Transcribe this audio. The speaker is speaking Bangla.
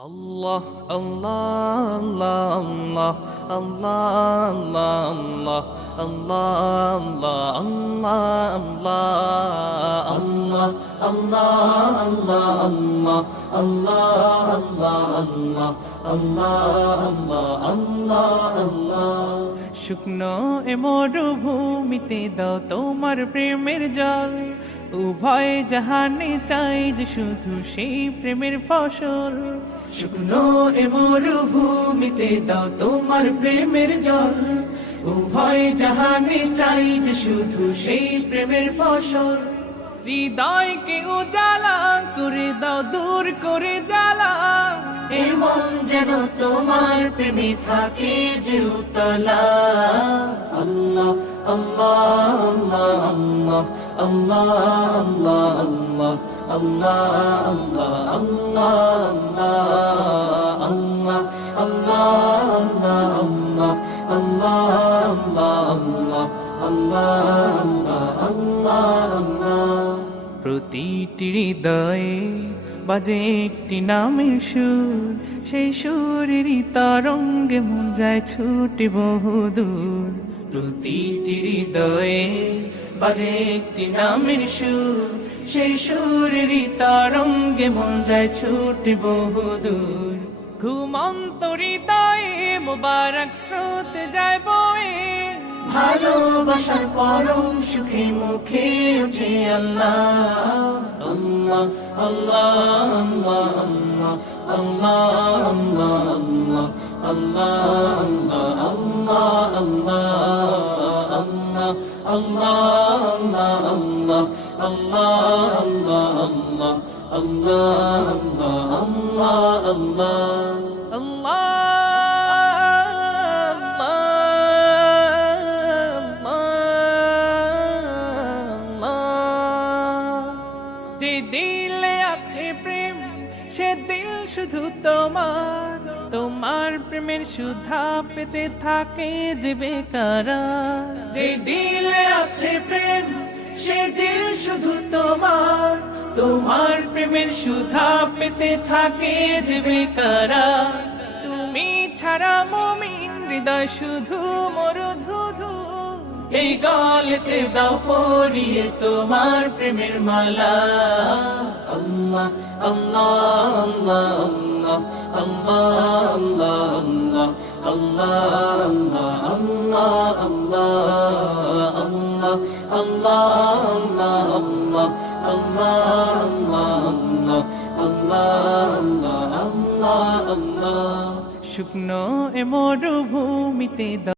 আল্লাহ আল্লাহ আল্লাহ আল্লাহ আল্লাহ আল্লাহ আল্লাহ আল্লাহ আল্লাহ আল্লাহ শুকনো এ মরুভূমিতে দাও তোমার প্রেমের জল উভয় জাহানে চাই যে শুধু সেই প্রেমের ফসল শুকনো এ মরুভূমিতে দাও তোমার প্রেমের জল উভয় জাহানে চাই যে শুধু সেই প্রেমের ফসল হৃদয়কে উজালা করে দাও দূর করে জ্বালা এমন যেন তোমার প্রেমে থাকে যে উতলা আল্লাহ আল্লাহ আল্লাহ আল্লাহ আল্লাহ আল্লাহ আল্লাহ আল্লাহ আল্লাহ আল্লাহ আল্লাহ আল্লাহ প্রতিটি হৃদয়ে বাজে একটি নামের সুর সেই সুরেরই তরঙ্গে মন যায় ছুটে বহুদূর প্রতিটি হৃদয়ে বাজে একটি নামের সুর সেই সুরেরই তরঙ্গে মন যায় ছুটে বহুদূর ঘুমন্ত হৃদয়ে মোবারক স্রোত যায় বয়ে ভালোবাসার পরম সুখে মুখে উঠে আল্লাহ আল্লাহ আল্লাহ আল্লাহ আল্লাহ আল্লাহ আল্লাহ আল্লাহ যে দিলে আছে প্রেম সে দিল শুধু তোমার তোমার প্রেমের সুধা পেতে থাকে যে বেকারার যে দিলে আছে প্রেম সে দিল শুধু তোমার তোমার প্রেমের সুধা পেতে থাকে যে বেকারার তুমি ছাড়া মুমিন হৃদয় শুধু মরুধুধু এই গলেতে দাও পরিয়ে তোমার প্রেমের মালা আল্লাহ আল্লাহ আল্লাহ আল্লাহ আল্লাহ আল্লাহ আল্লাহ শুকনো এ মরুভূমিতে